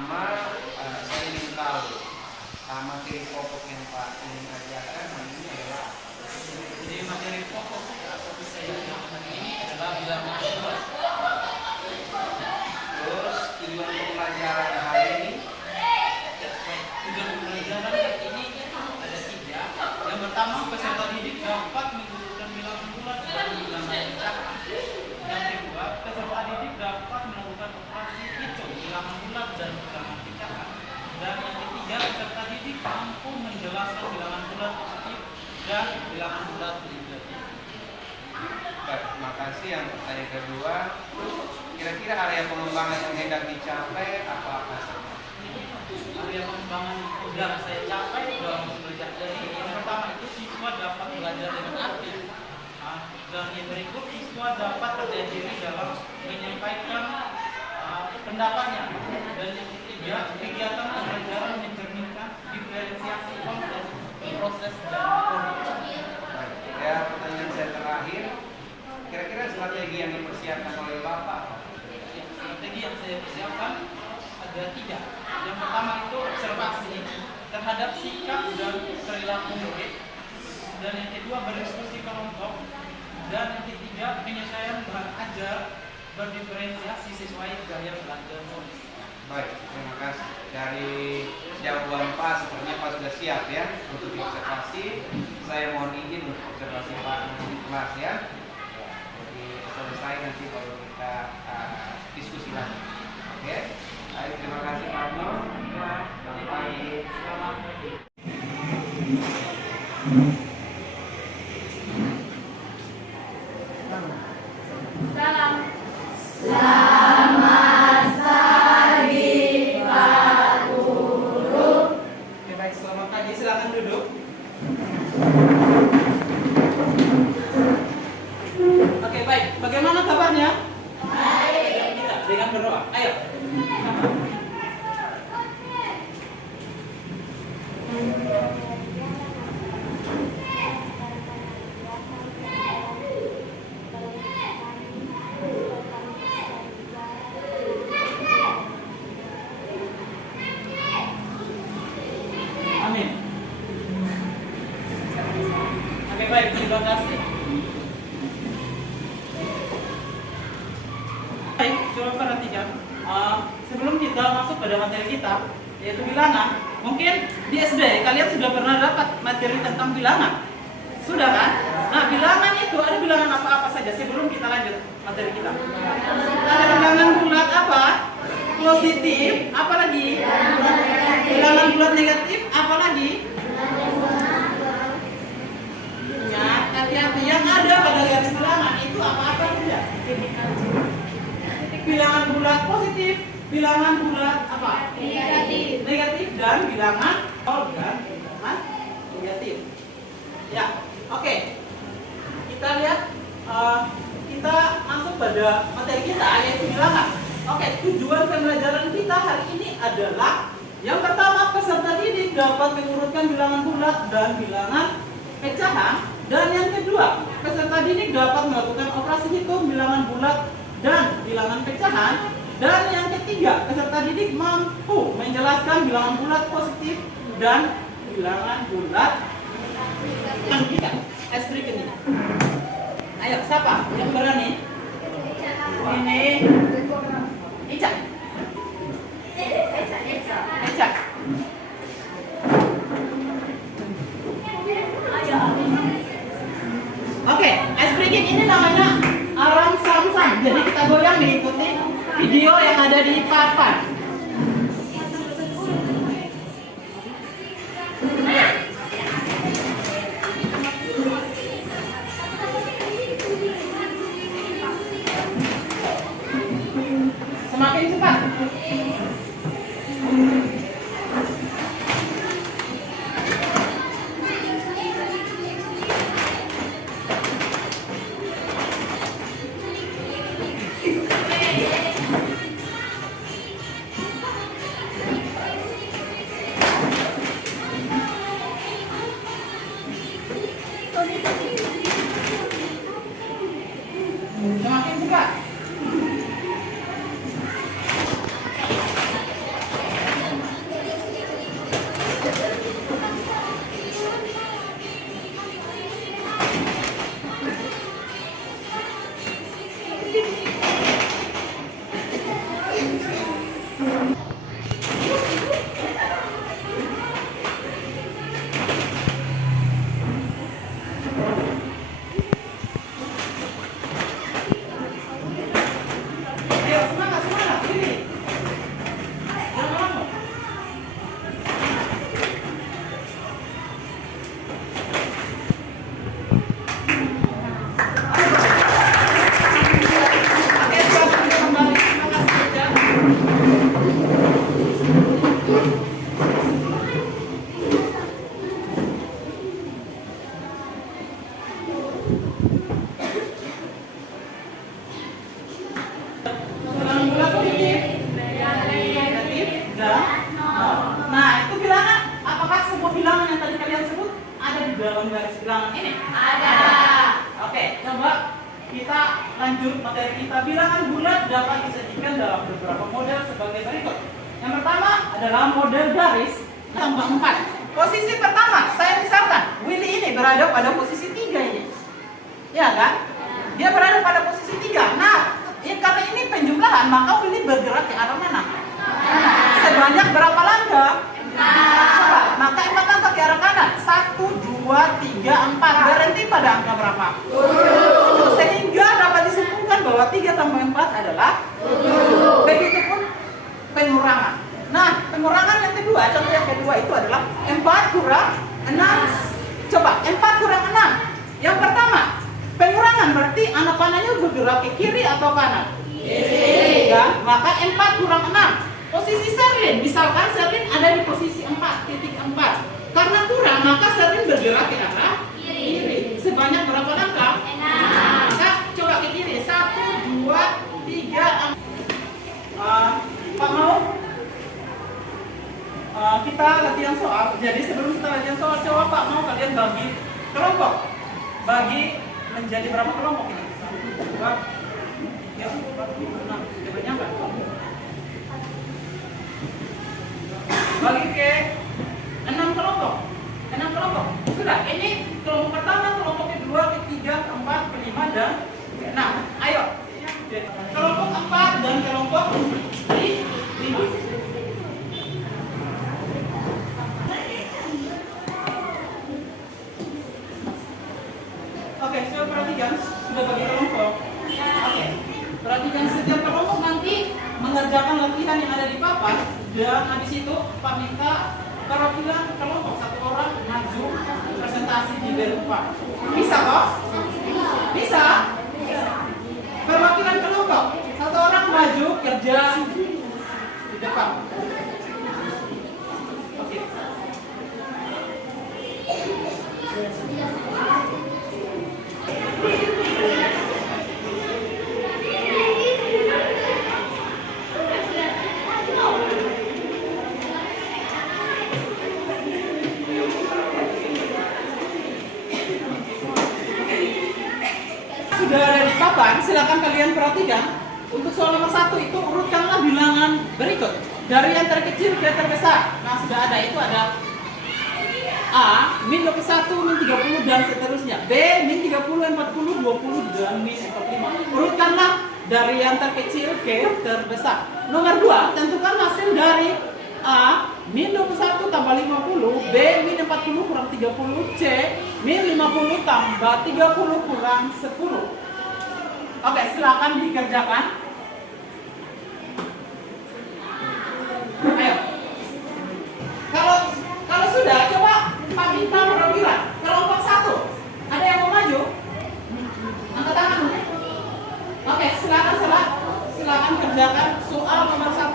pertama saya ingin tahu materi pokok yang Pak ingin ajarkan hari ini adalah jadi materi pokok topik saya yang hari ini adalah bilangan bulat. Terus tujuan pembelajaran hari ini Tujuan pembelajaran hari ini ada 3. Yang pertama, peserta didik dapat menggunakan bilangan bulat dan bilangan pecahan. Yang kedua, peserta didik dapat melakukan operasi hitung bilangan bulat dan bilangan pecahan. Dan yang ketiga, peserta didik mampu menjelaskan bilangan bulat positif dan bilangan bulat negatif. Baik, terima kasih. Yang pertanyaan kedua, kira-kira area pengembangan yang hendak dicapai apa saja? Area pengembangan sudah saya capai dalam belajar. Jadi yang pertama itu siswa dapat belajar dengan aktif. Dan yang berikut siswa dapat percaya diri dalam menyampaikan pendapatnya. Dan yang ketiga, kegiatan pembelajaran mencerminkan diferensiasi konteks, proses dan metode. Baik, ya pertanyaan saya terakhir, kira-kira strategi yang dipersiapkan oleh Bapak? Strategi yang saya persiapkan ada 3. Yang pertama itu observasi terhadap sikap dan perilaku murid. Dan yang kedua berdiskusi kelompok. Dan yang ketiga penyesuaian bahan ajar berdiferensiasi sesuai gaya belajar murid. Baik, terima kasih. Dari jawaban Pak, sepertinya Pak sudah siap ya untuk observasi. Saya mohon izin untuk observasi Pak di kelas ya. Jadi selesai nanti kalau kita diskusi lagi. Oke. Baik, terima kasih Pak Nur. Selamat pagi. Selamat pagi. Salam. Selamat pagi Pak Guru. Oke, baik, selamat pagi. Silakan duduk. Oke, baik. Bagaimana kabarnya? Baik. Kita dengan berdoa. Ayo. Amin. Oke, baik, terima kasih. Baik, coba perhatikan. Sebelum kita masuk pada materi kita, yaitu bilangan, mungkin di SD kalian sudah pernah dapat materi tentang bilangan. Sudah kan? Nah, bilangan itu ada bilangan apa-apa saja sebelum kita lanjut materi kita. Ada bilangan bulat apa? Positif, apa lagi? Bilangan bulat negatif, apa lagi? Ya, hati-hati yang ada pada garis bilangan itu apa-apa saja. Bilangan bulat positif, bilangan bulat apa? Negatif dan bilangan dan bilangan negatif. Ya, oke. Kita lihat, kita masuk pada materi kita yaitu bilangan. Oke, tujuan pembelajaran kita hari ini adalah yang pertama, peserta didik dapat mengurutkan bilangan bulat dan bilangan pecahan. Dan yang kedua, peserta didik dapat melakukan operasi hitung bilangan bulat dan bilangan pecahan. Dan yang ketiga, peserta didik mampu menjelaskan bilangan bulat positif dan bilangan bulat negatif. Berikut ini. Ayo, siapa yang berani? Ini Ica. Ica. Oke, ice breaking ini namanya aram samsam. Jadi kita goyang mengikuti video yang ada di papan. Semakin cepat. Semakin cepat. dalam garis bilangan ini? Ada. Oke, coba kita lanjut materi kita. Bilangan bulat dapat disajikan dalam beberapa model sebagai berikut. Yang pertama adalah model garis tambah 4. Posisi pertama, saya misalkan Willy ini berada pada posisi 3 ini. Ya kan? Dia berada pada posisi 3. Nah, karena ini penjumlahan, maka Willy bergerak ke arah mana? Sebanyak berapa langkah? 4. Maka 4 langkah ke arah kanan. 1, 2, 3, 4. Berhenti pada angka berapa? 7. Sehingga dapat disimpulkan bahwa 3 tambah 4 adalah 7. Begitupun pengurangan. Nah, pengurangan yang kedua, contoh yang kedua itu adalah 4 kurang 6. Coba, 4 kurang 6. Yang pertama, pengurangan berarti anak panahnya bergerak ke kiri atau kanan? Kiri. Ya, maka 4 kurang 6. Posisi Sherlyn, misalkan Sherlyn ada di posisi 4.4. Karena kurang, maka Sherlyn bergerak ke arah kiri. Sebanyak berapa langkah? 6. Maka coba ke kiri. 1, 2, 3, 4. Pak mau? Kita latihan soal. Jadi sebelum kita latihan soal, coba Pak mau kalian bagi kelompok. Bagi menjadi berapa kelompok ini? 1, 2, 3, 4, 5, 6. Sudah banyak kan? Bagi ke 6 kelompok. 6 kelompok. Sudah, ini kelompok pertama, kelompok kedua, ketiga, keempat, kelima, dan ke-6. Ayo. Kelompok 4 dan kelompok 5. Oke, coba perhatikan. Sudah bagi kelompok. Oke. Perhatikan setiap kelompok nanti mengerjakan latihan yang ada di papan. Dan habis itu Pak minta perwakilan kelompok 1 orang maju presentasi di depan. Bisa kok? Bisa? Perwakilan kelompok 1 orang maju kerja di depan. Oke. Sudah ada di papan, silakan kalian perhatikan. Untuk soal nomor 1 itu urutkanlah bilangan berikut dari yang terkecil ke terbesar. Nah, sudah ada, itu ada A, min 21, min 30 dan seterusnya. B, min 30, 40, 20 dan min 45. Urutkanlah dari yang terkecil ke terbesar. Nomor 2, tentukan hasil dari A, min 21 tambah 50, B, min 40 kurang 30, C, min 50 tambah 30 kurang 10. Oke, silakan dikerjakan. Ayo. Kalau sudah, coba Pak minta perwakilan kelompok 1. Ada yang mau maju? Angkat tangan. Oke, silakan kerjakan soal nomor 1.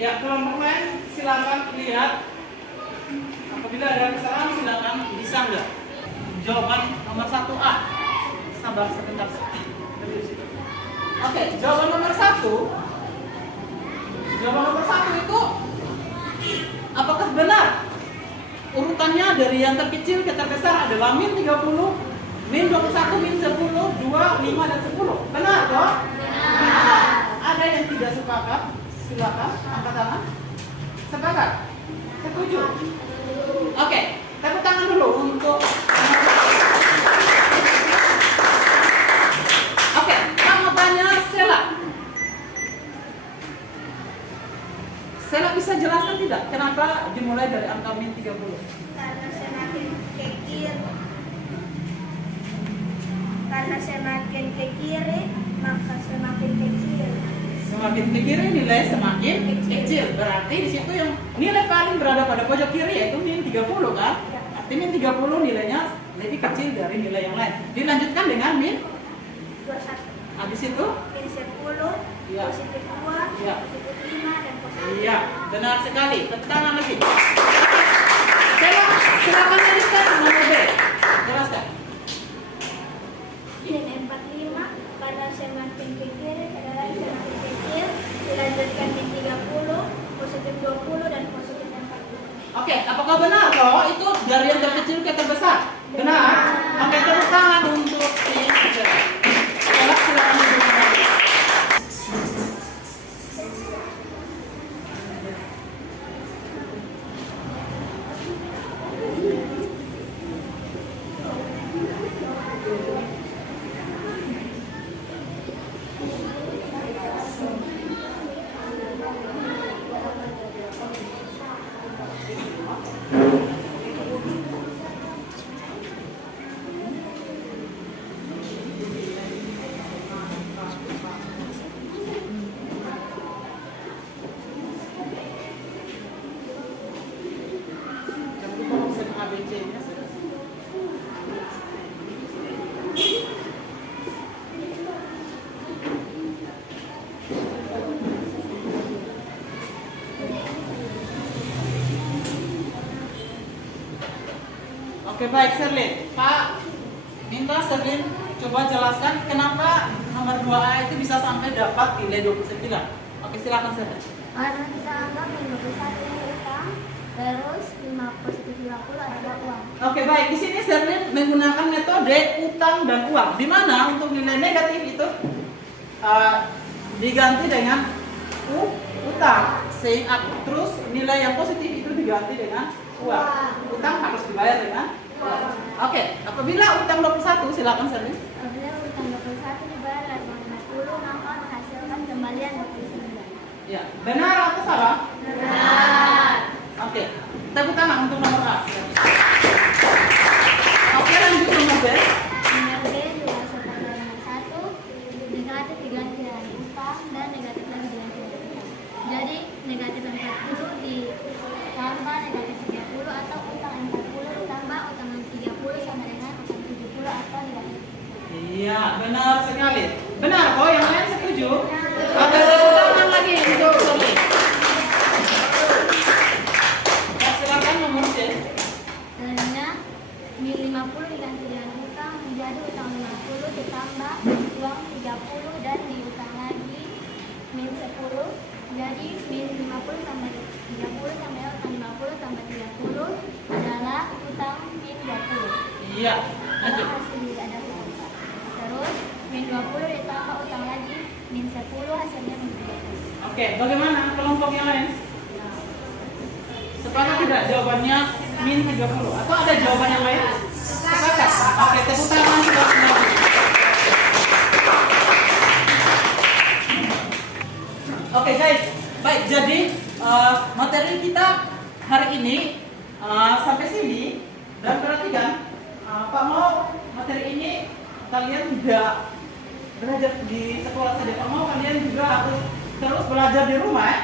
Ya, kelompok lain silakan lihat. Apabila ada kesalahan silakan disanggah. Jawaban nomor 1A. Sabar sebentar. Oke, jawaban nomor 1. Jawaban nomor 1 itu apakah benar? Urutannya dari yang terkecil ke terbesar adalah min 30, min 21, min 10, 2, 5 dan 10. Benar toh? Benar. Ada yang tidak sepakat? Silakan angkat tangan. Sepakat? Setuju? Oke, tepuk tangan dulu untuk. Oke, kamu tanya Sela. Sela bisa jelaskan tidak kenapa dimulai dari angka min 30? Karena semakin ke kiri maka semakin kecil. Semakin ke kiri nilai semakin kecil. Berarti di situ yang nilai paling berada pada pojok kiri yaitu min 30 kan? Arti min 30 nilainya lebih kecil dari nilai yang lain. Dilanjutkan dengan min 21. habis itu? Min 10, Iya. positif 2, Iya. positif 5, dan positif Iya, benar sekali. Tepuk tangan lagi. Silakan lanjutkan nomor B. Jelaskan. Min 45, karena semakin ke kiri adalah semakin kecil. Dilanjutkan min 30, positif 20, dan positif 40. Oke, apakah benar toh itu dari yang terkecil ke terbesar? Benar. Oke, tepuk tangan untuk tim sejarah. Silakan lanjutkan. ABC-nya sudah. Oke, baik Serlin. Pak, minta Serlin coba jelaskan kenapa nomor 2A itu bisa sampai dapat nilai 29. Oke, silakan Serlin. Karena kita anggap min 21 ini utang, terus 5 positif 50 adalah uang. Oke, baik. Di sini Serlin menggunakan metode utang dan uang. Di mana untuk nilai negatif itu diganti dengan utang. Terus nilai yang positif itu diganti dengan uang. Utang harus dibayar dengan uang. Oke, apabila utang 21, silakan Serlin. Apabila utang 21 dibayar dengan uang 50, maka menghasilkan kembalian 29. Ya, benar atau salah? Benar. Oke, tepuk tangan untuk nomor A. Oke, lanjut nomor B. Nomor B juga seperti nomor 1, negatif diganti dengan utang dan negatif lagi diganti dengan utang. Jadi negatif 40 ditambah negatif 30 atau utang 40 ditambah utang 30 sama dengan utang 70 atau negatif. Iya, benar sekali. Benar kok, yang lain setuju? Oke, tepuk tangan lagi untuk Serlin. Ya, silakan nomor C. Selanjutnya min 50 diganti dengan utang menjadi utang 50 ditambah uang 30 dan diutang lagi min 10. Jadi min 50 tambah 30 sama utang 50 tambah 30 adalah utang min 20. Iya, Karena lanjut. hasil tidak ada utang. Terus min 20 ditambah utang lagi min 10 hasilnya min 20. Oke, bagaimana kelompok yang lain? Sepakat tidak jawabannya min 30? Atau ada jawaban yang lain? Sepakat. Oke, tepuk tangan sudah kembali. Oke guys, baik. Jadi materi kita hari ini sampai sini dan perhatikan, Pak mau materi ini kalian tidak belajar di sekolah saja, Pak mau kalian juga harus terus belajar di rumah ya.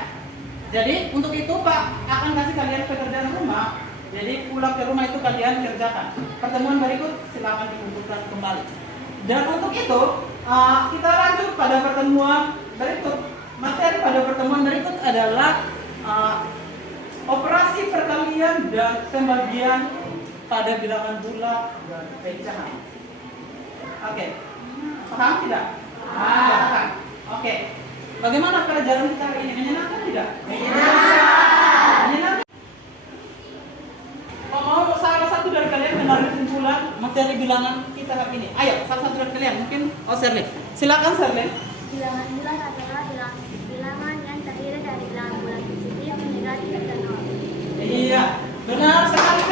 Jadi untuk itu Pak akan kasih kalian pekerjaan rumah. Jadi pulang ke rumah itu kalian kerjakan. Pertemuan berikut silakan dikumpulkan kembali. Dan untuk itu kita lanjut pada pertemuan berikut. Materi pada pertemuan berikut adalah operasi perkalian dan pembagian pada bilangan bulat dan pecahan. Oke, paham tidak? Paham. Oke. Bagaimana pelajaran kita hari ini? Menyenangkan tidak? Menyenangkan. Mau salah satu dari kalian menarik kesimpulan materi bilangan kita hari ini? Ayo, salah satu dari kalian. Mungkin Serlin. Silakan Serlin. Bilangan bulat adalah bilangan yang terdiri dari bilangan bulat positif, negatif, dan nol. Iya, benar sekali.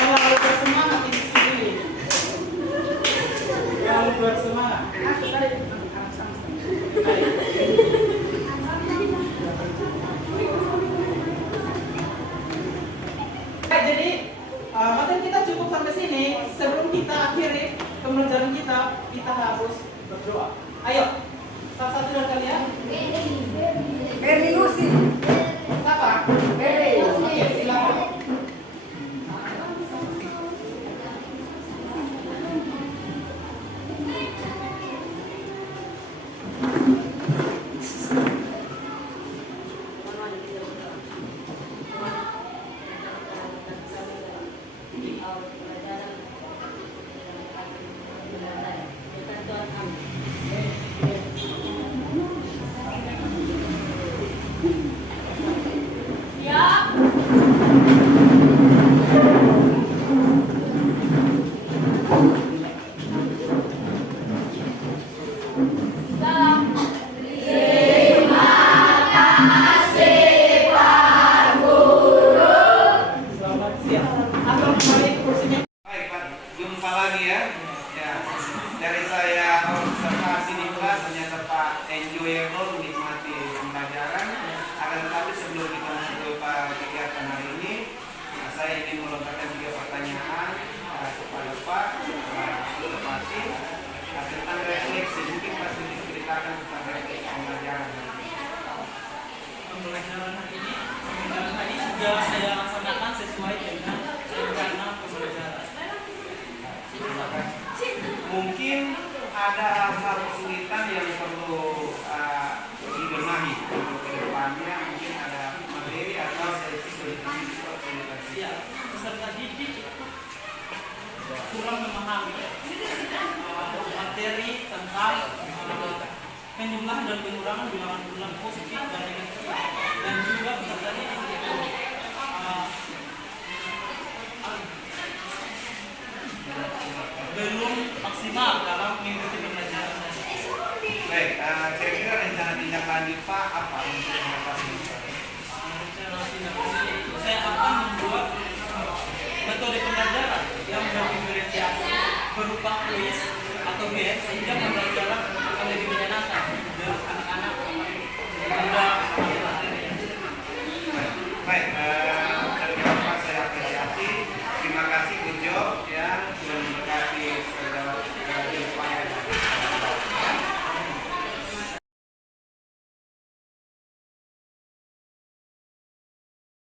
Kalau bersemangat ini sendiri. Kalau bersemangat. Jadi materi kita cukup sampai sini. Sebelum kita akhiri pembelajaran kita harus berdoa. Ayo, salah satu dari kalian. Beri Lucy. Siapa? Beri. Oke, silakan. Selamat siang. Atau kembali ke kursinya. Baik Pak, jumpa lagi ya. Ya, dari saya observasi di kelas ternyata Pak enjoyable menikmati pembelajaran. Akan tetapi sebelum kita masuk ke kegiatan hari ini, saya ingin melontarkan 3 pertanyaan kepada Pak setelah observasi tentang refleksi. Mungkin Pak sedikit ceritakan tentang refleksi pembelajaran. Pembelajaran hari ini sudah saya laksanakan sesuai dengan rencana pembelajaran. Terima kasih. Mungkin ada hal-hal kesulitan yang perlu dibenahi untuk kedepannya. Mungkin ada materi atau sesi kesulitan. Ya, peserta didik kurang memahami materi tentang penjumlahan dan pengurangan bilangan bulan positif dan negatif, dan juga peserta didik